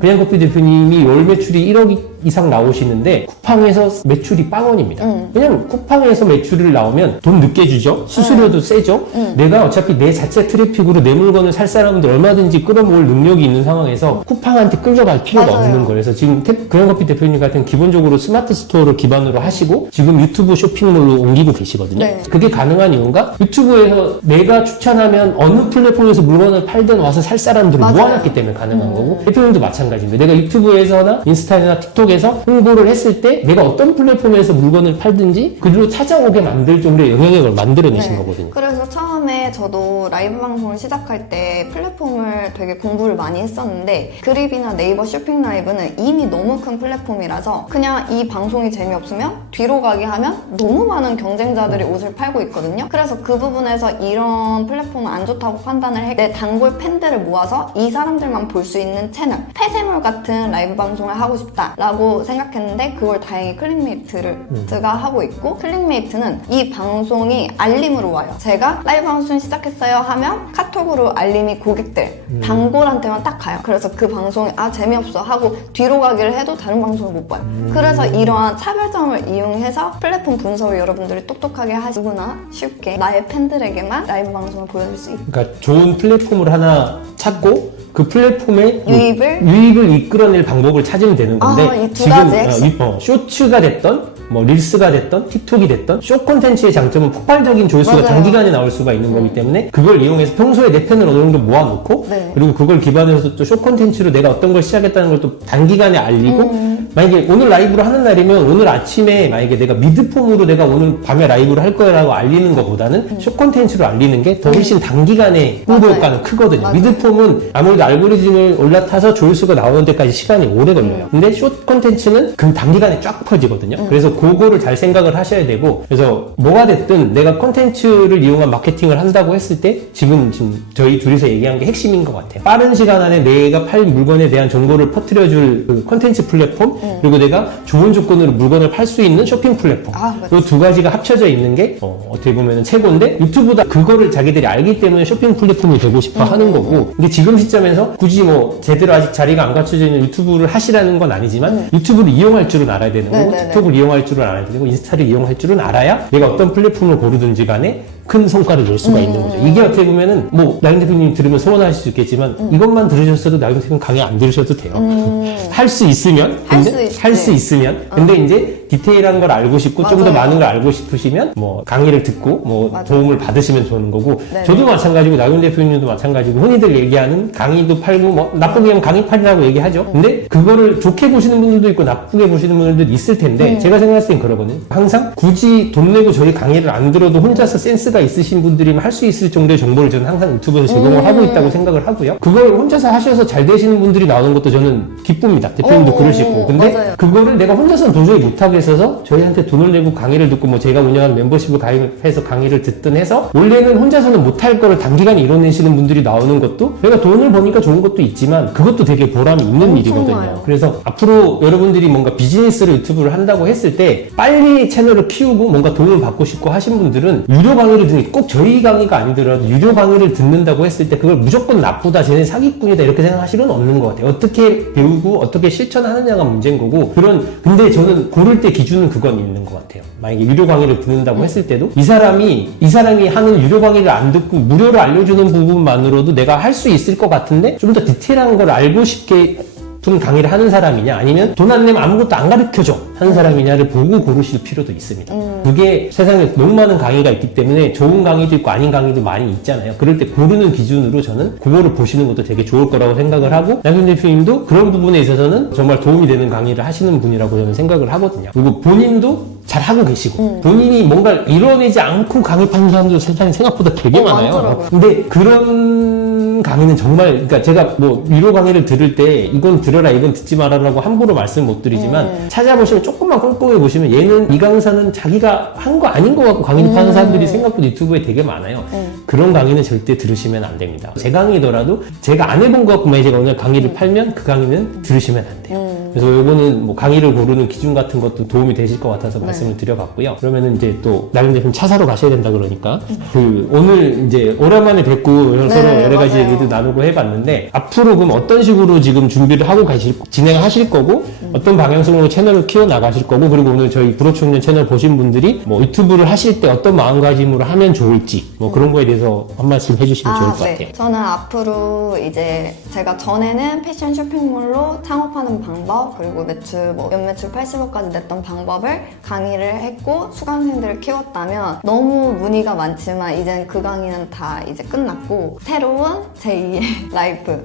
그냥커피 대표님이 월 매출이 1억 이상 나오시는데 쿠팡에서 매출이 빵원입니다. 왜냐면 쿠팡에서 매출을 나오면 돈 늦게 주죠. 수수료도 세죠. 내가 어차피 내 자체 트래픽으로 내 물건을 살 사람들 얼마든지 끌어모을 능력이 있는 상황에서 쿠팡한테 끌려갈 필요가 없는 거예요. 그래서 지금 그냥커피 대표님 같은 기본적으로 스마트 스토어를 기반으로 하시고 지금 유튜브 쇼핑몰로 옮기고 계시거든요. 그게 가능한 이유가 유튜브에서 내가 추천하면 어느 플랫폼에서 물건을 팔든 와서 살 사람들을 모아놨기 때문에 가능한 거고, 대표님도 마찬가지입니다. 내가 유튜브에서나 인스타나 틱톡에서 홍보를 했을 때 내가 어떤 플랫폼에서 물건을 팔든지 그들로 찾아오게 만들 정도의 영향력을 만들어내신 거거든요. 그래서 처음에 저도 라이브 방송을 시작할 때 플랫폼을 되게 공부를 많이 했었는데, 그립이나 네이버 쇼핑 라이브는 이미 너무 큰 플랫폼이라서 그냥 이 방송이 재미없으면 뒤로 가게 하면 너무 많은 경쟁자들이 옷을 팔고 있거든요. 그래서 그 부분에서 이런 플랫폼은 안 좋다고 판단을 해 내 단골 팬들을 모아서 이 사람들만 볼 수 있는 채널, 폐쇄물 같은 라이브 방송을 하고 싶다라고 라고 생각했는데 그걸 다행히 클릭메이트가 하고 있고, 클릭메이트는 이 방송이 알림으로 와요. 제가 라이브 방송 시작했어요 하면 카톡으로 알림이 고객들, 단골한테만 딱 가요. 그래서 그 방송이 재미없어 하고 뒤로 가기를 해도 다른 방송을 못 봐요. 그래서 이러한 차별점을 이용해서 플랫폼 분석을 여러분들이 똑똑하게 하시구나, 쉽게 나의 팬들에게만 라이브 방송을 보여줄 수 있다. 그러니까 좋은 플랫폼을 하나 찾고 그 플랫폼의 유입을 이끌어낼 방법을 찾으면 되는 건데, 이 두 가지 핵심. 쇼츠가 됐던 뭐 릴스가 됐던 틱톡이 됐던 쇼 콘텐츠의 장점은 폭발적인 조회수가 맞아요. 단기간에 나올 수가 있는 거기 때문에 그걸 이용해서 평소에 내 팬을 어느 정도 모아놓고 네. 그리고 그걸 기반으로 또 쇼 콘텐츠로 내가 어떤 걸 시작했다는 걸 또 단기간에 알리고, 만약에 오늘 라이브로 하는 날이면 오늘 아침에 만약에 내가 미드폼으로 내가 오늘 밤에 라이브를 할 거라고 알리는 것보다는 쇼 콘텐츠로 알리는 게 더 훨씬 단기간에 홍보 맞아요. 효과는 크거든요. 맞아요. 미드폼은 아무래도 알고리즘을 올라타서 조회수가 나오는 데까지 시간이 오래 걸려요. 근데 쇼 콘텐츠는 그 단기간에 쫙 퍼지거든요. 그래서 그거를 잘 생각을 하셔야 되고, 그래서 뭐가 됐든 내가 콘텐츠를 이용한 마케팅을 한다고 했을 때 지금 저희 둘이서 얘기한 게 핵심인 것 같아요. 빠른 시간 안에 내가 팔 물건에 대한 정보를 퍼뜨려줄 그 콘텐츠 플랫폼, 그리고 내가 좋은 조건으로 물건을 팔 수 있는 쇼핑 플랫폼, 이 두 가지가 합쳐져 있는 게 어떻게 보면 최고인데, 유튜브다 그거를 자기들이 알기 때문에 쇼핑 플랫폼이 되고 싶어 하는 거고, 근데 지금 시점에서 굳이 뭐 제대로 아직 자리가 안 갖춰져 있는 유튜브를 하시라는 건 아니지만 유튜브를 이용할 줄은 알아야 되는 거고, 네네네. 틱톡을 이용할 줄은 알아야 되고, 인스타를 이용할 줄은 알아야 내가 어떤 플랫폼을 고르든지 간에 큰 성과를 낼 수가 있는 거죠. 이게 어떻게 보면은 뭐 나경 대표님 들으면 서운하실 수 있겠지만 이것만 들으셨어도 나경 대표님 강의 안 들으셔도 돼요. 할 수 있으면, 할 수 있으면, 근데 이제 디테일한 걸 알고 싶고 좀 더 맞아요. 많은 걸 알고 싶으시면 뭐 강의를 듣고 뭐 맞아요. 도움을 받으시면 좋은 거고, 네네. 저도 마찬가지고 나경 대표님도 마찬가지고 흔히들 얘기하는 강의도 팔고 뭐 나쁘게 하면 강의팔이라고 얘기하죠. 근데 그거를 좋게 보시는 분들도 있고 나쁘게 보시는 분들도 있을 텐데 제가 생각했을 땐 그러거든요. 항상 굳이 돈 내고 저희 강의를 안 들어도 혼자서 센스가 있으신 분들이면 할 수 있을 정도의 정보를 저는 항상 유튜브에서 제공을 하고 있다고 생각을 하고요. 그걸 혼자서 하셔서 잘 되시는 분들이 나오는 것도 저는 기쁩니다. 대표님도 그러시고. 근데 맞아요. 그거를 내가 혼자서는 도저히 못하게 있어서 저희한테 돈을 내고 강의를 듣고 뭐 제가 운영하는 멤버십을 가입해서 강의를 듣든 해서 원래는 혼자서는 못할 거를 단기간에 이뤄내시는 분들이 나오는 것도, 저희가 돈을 버니까 좋은 것도 있지만 그것도 되게 보람이 있는 일이거든요. 좋아요. 그래서 앞으로 여러분들이 뭔가 비즈니스를 유튜브를 한다고 했을 때 빨리 채널을 키우고 뭔가 도움을 받고 싶고 하신 분들은 유료 강의를 듣는, 꼭 저희 강의가 아니더라도 유료 강의를 듣는다고 했을 때 그걸 무조건 나쁘다, 쟤네 사기꾼이다 이렇게 생각하실 건 없는 것 같아요. 어떻게 배우고 어떻게 실천하느냐가 문제인 거고, 근데 저는 고를 때 기준은 그건 있는 것 같아요. 만약에 유료 강의를 듣는다고 했을 때도 이 사람이 하는 유료 강의를 안 듣고 무료로 알려주는 부분만으로도 내가 할 수 있을 것 같은데 좀 더 디테일한 걸 알고 싶게 강의를 하는 사람이냐, 아니면 돈 안 내면 아무것도 안 가르쳐줘 하는 사람이냐를 보고 고르실 필요도 있습니다. 그게 세상에 너무 많은 강의가 있기 때문에 좋은 강의도 있고 아닌 강의도 많이 있잖아요. 그럴 때 고르는 기준으로 저는 그거를 보시는 것도 되게 좋을 거라고 생각을 하고, 나경 대표님도 그런 부분에 있어서는 정말 도움이 되는 강의를 하시는 분이라고 저는 생각을 하거든요. 그리고 본인도 잘 하고 계시고 본인이 뭔가를 이뤄내지 않고 강의하는 사람도 세상에 생각보다 되게 많아요. 많더라고요. 근데 그런 강의는 정말, 그러니까 제가 뭐 유료 강의를 들을 때 이건 들어라 이건 듣지 말아라고 함부로 말씀 못 드리지만 찾아보시면 조금만 꼼꼼히 보시면 얘는 이 강사는 자기가 한 거 아닌 것 같고 강의 하는 사람들이 생각보다 유튜브에 되게 많아요. 그런 강의는 절대 들으시면 안 됩니다. 제 강의더라도 제가 안 해본 것 같고 만약에 제가 오늘 강의를 팔면 그 강의는 들으시면 안 돼요. 그래서 요거는 뭐 강의를 고르는 기준 같은 것도 도움이 되실 것 같아서 말씀을 드려봤고요. 그러면은 이제 또 나경 대표님 차 사러 가셔야 된다 그러니까 오늘 이제 오랜만에 뵙고 서로 여러 가지 맞아요. 얘기도 나누고 해봤는데, 앞으로 그럼 어떤 식으로 지금 준비를 하고 진행하실 거고 어떤 방향성으로 채널을 키워 나가실 거고, 그리고 오늘 저희 불호청년 채널 보신 분들이 뭐 유튜브를 하실 때 어떤 마음가짐으로 하면 좋을지 뭐 그런 거에 대해서 한 말씀 해주시면 좋을 것 같아요. 저는 앞으로 이제 제가 전에는 패션 쇼핑몰로 창업하는 방법, 그리고 매출 연매출 80억까지 냈던 방법을 강의를 했고 수강생들을 키웠다면, 너무 문의가 많지만 이젠 그 강의는 다 이제 끝났고 새로운 제2의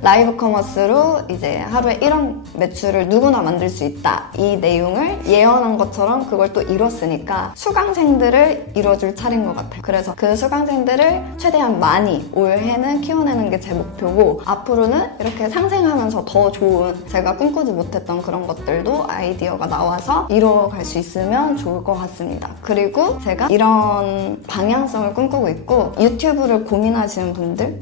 라이브 커머스로 이제 하루에 1억 매출을 누구나 만들 수 있다, 이 내용을 예언한 것처럼 그걸 또 이뤘으니까 수강생들을 이뤄줄 차례인 것 같아요. 그래서 그 수강생들을 최대한 많이 올해는 키워내는 게 제 목표고, 앞으로는 이렇게 상생하면서 더 좋은, 제가 꿈꾸지 못했던 그런 것들도 아이디어가 나와서 이루어갈 수 있으면 좋을 것 같습니다. 그리고 제가 이런 방향성을 꿈꾸고 있고 유튜브를 고민하시는 분들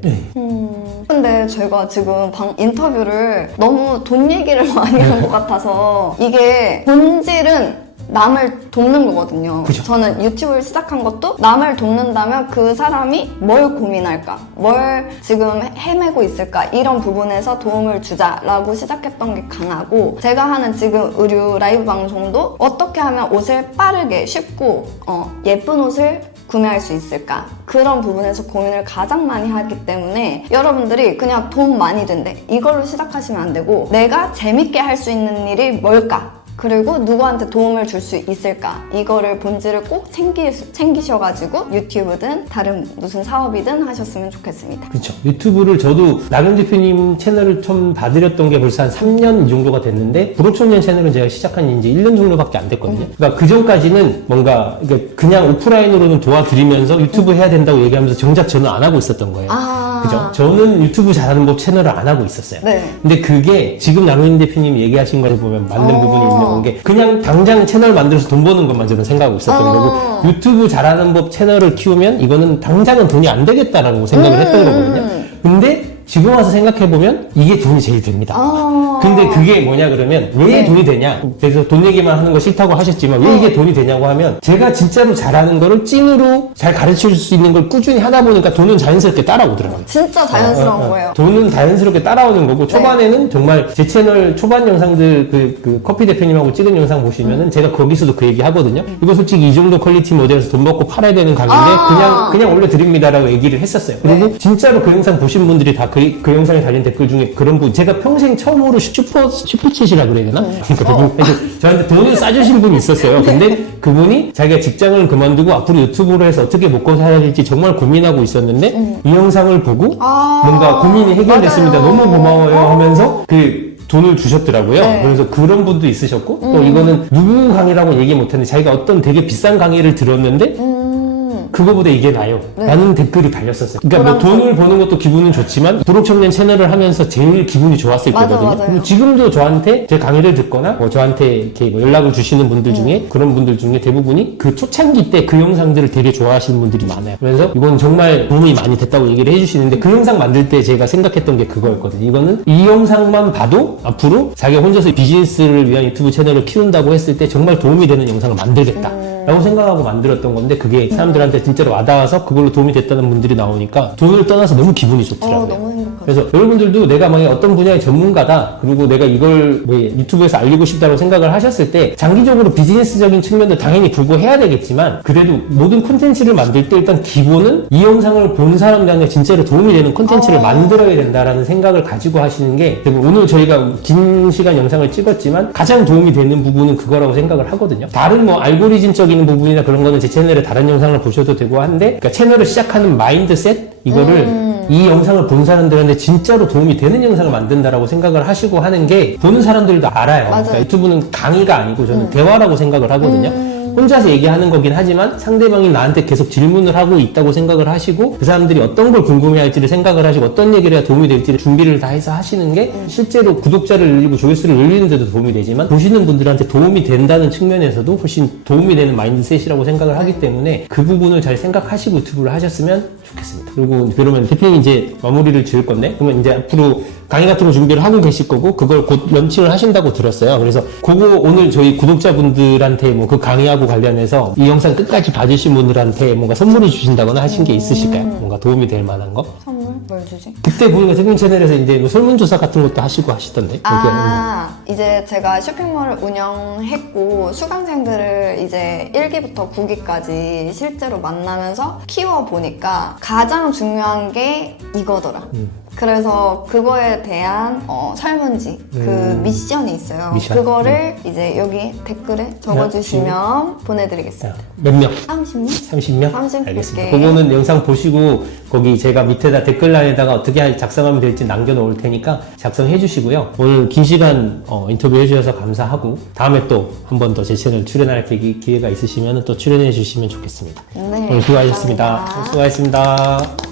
근데 제가 지금 인터뷰를 너무 돈 얘기를 많이 한 것 같아서 이게 본질은 남을 돕는 거거든요. 그죠. 저는 유튜브를 시작한 것도 남을 돕는다면 그 사람이 뭘 고민할까, 뭘 지금 헤매고 있을까 이런 부분에서 도움을 주자라고 시작했던 게 강하고 제가 하는 지금 의류 라이브 방송도 어떻게 하면 옷을 빠르게 쉽고 예쁜 옷을 구매할 수 있을까 그런 부분에서 고민을 가장 많이 하기 때문에 여러분들이 그냥 돈 많이 든대 이걸로 시작하시면 안 되고 내가 재밌게 할 수 있는 일이 뭘까 그리고 누구한테 도움을 줄 수 있을까 이거를 본질을 꼭 챙기셔가지고 유튜브든 다른 무슨 사업이든 하셨으면 좋겠습니다. 그렇죠. 유튜브를 저도 나경 대표님 채널을 좀 봐드렸던 게 벌써 한 3년 이 정도가 됐는데 부록청년 채널은 제가 시작한 지 1년 정도밖에 안 됐거든요. 그러니까 그 전까지는 뭔가 그냥 오프라인으로는 도와드리면서 유튜브 해야 된다고 얘기하면서 정작 저는 안 하고 있었던 거예요. 그죠? 저는 유튜브 잘하는 법 채널을 안 하고 있었어요. 네. 근데 그게 지금 나경 대표님 얘기하신 거를 보면 맞는 부분이 있는 게 그냥 당장 채널 만들어서 돈 버는 것만 저는 생각하고 있었던 거고 유튜브 잘하는 법 채널을 키우면 이거는 당장은 돈이 안 되겠다라고 생각을 했던 거거든요. 근데 지금 와서 생각해보면 이게 돈이 제일 됩니다. 근데 그게 뭐냐 그러면 왜 돈이 되냐? 그래서 돈 얘기만 하는 거 싫다고 하셨지만 왜 이게 돈이 되냐고 하면 제가 진짜로 잘하는 거를 찐으로 잘 가르칠 수 있는 걸 꾸준히 하다 보니까 돈은 자연스럽게 따라오더라고요. 진짜 자연스러운 거예요. 돈은 자연스럽게 따라오는 거고 초반에는 정말 제 채널 초반 영상들 그 커피 대표님하고 찍은 영상 보시면은 제가 거기서도 그 얘기 하거든요. 이거 솔직히 이 정도 퀄리티 모델에서 돈 받고 팔아야 되는 가격인데 그냥 올려드립니다라고 얘기를 했었어요. 그리고 진짜로 그 영상 보신 분들이 다 그 영상에 달린 댓글 중에 그런 분 제가 평생 처음으로 슈퍼챗이라 그래야 되나? 그러니까 저한테 돈을 싸주신 분이 있었어요. 근데 그분이 자기가 직장을 그만두고 앞으로 유튜브로 해서 어떻게 먹고 살아야 될지 정말 고민하고 있었는데 이 영상을 보고 뭔가 고민이 해결됐습니다. 맞아요. 너무 고마워요 하면서 돈을 주셨더라고요. 네. 그래서 그런 분도 있으셨고 또 이거는 누구 강의라고 얘기 못했는데 자기가 어떤 되게 비싼 강의를 들었는데 그거보다 이게 나요. 라는 댓글이 달렸었어요. 그러니까 뭐 돈을 버는 것도 기분은 좋지만 부록청년 채널을 하면서 제일 기분이 좋았을 때거든요. 맞아요. 그리고 지금도 저한테 제 강의를 듣거나 뭐 저한테 이렇게 뭐 연락을 주시는 분들 중에 그런 분들 중에 대부분이 그 초창기 때 그 영상들을 되게 좋아하시는 분들이 많아요. 그래서 이건 정말 도움이 많이 됐다고 얘기를 해주시는데 그 영상 만들 때 제가 생각했던 게 그거였거든요. 이거는 이 영상만 봐도 앞으로 자기가 혼자서 비즈니스를 위한 유튜브 채널을 키운다고 했을 때 정말 도움이 되는 영상을 만들겠다. 라고 생각하고 만들었던 건데 그게 사람들한테 진짜로 와닿아서 그걸로 도움이 됐다는 분들이 나오니까 돈을 떠나서 너무 기분이 좋더라고요. 너무 행복하죠. 그래서 여러분들도 내가 만약에 어떤 분야의 전문가다 그리고 내가 이걸 뭐 유튜브에서 알리고 싶다고 생각을 하셨을 때 장기적으로 비즈니스적인 측면도 당연히 보고 해야 되겠지만 그래도 모든 콘텐츠를 만들 때 일단 기본은 이 영상을 본 사람들한테 진짜로 도움이 되는 콘텐츠를 만들어야 된다라는 생각을 가지고 하시는 게 오늘 저희가 긴 시간 영상을 찍었지만 가장 도움이 되는 부분은 그거라고 생각을 하거든요. 다른 뭐 알고리즘적인 부분이나 그런 거는 제 채널에 다른 영상을 보셔도 되고 한데 그러니까 채널을 시작하는 마인드셋 이거를 이 영상을 본 사람들한테 진짜로 도움이 되는 영상을 만든다라고 생각을 하시고 하는 게 보는 사람들도 알아요. 그러니까 유튜브는 강의가 아니고 저는 대화라고 생각을 하거든요. 혼자서 얘기하는 거긴 하지만 상대방이 나한테 계속 질문을 하고 있다고 생각을 하시고 그 사람들이 어떤 걸 궁금해할지를 생각을 하시고 어떤 얘기를 해야 도움이 될지를 준비를 다 해서 하시는 게 실제로 구독자를 늘리고 조회수를 늘리는 데도 도움이 되지만 보시는 분들한테 도움이 된다는 측면에서도 훨씬 도움이 되는 마인드셋이라고 생각을 하기 때문에 그 부분을 잘 생각하시고 유튜브를 하셨으면 좋겠습니다. 그리고 그러면 대표님 이제 마무리를 지을 건데 그러면 이제 앞으로 강의 같은 거 준비를 하고 계실 거고 그걸 곧 런칭을 하신다고 들었어요. 그래서 그거 오늘 저희 구독자분들한테 뭐 그 강의하고 관련해서 이 영상 끝까지 봐주신 분들한테 뭔가 선물을 주신다거나 하신 게 있으실까요? 뭔가 도움이 될 만한 거? 선물? 뭘 주지? 그때 보니까 대표님 채널에서 이제 뭐 설문조사 같은 것도 하시고 하시던데. 이제 제가 쇼핑몰을 운영했고 수강생들을 이제 1기부터 9기까지 실제로 만나면서 키워보니까 가장 중요한 게 이거더라. 그래서 그거에 대한 설문지 그 미션이 있어요. 그거를 이제 여기 댓글에 적어주시면 보내드리겠습니다. 몇 명? 30명? 30명? 30개. 알겠습니다. 그거는 영상 보시고 거기 제가 밑에다 댓글란에다가 어떻게 작성하면 될지 남겨놓을 테니까 작성해 주시고요. 오늘 긴 시간 인터뷰 해주셔서 감사하고 다음에 또 한 번 더 제 채널 출연할 기회가 있으시면 또 출연해 주시면 좋겠습니다. 네, 오늘 수고하셨습니다. 감사합니다. 수고하셨습니다.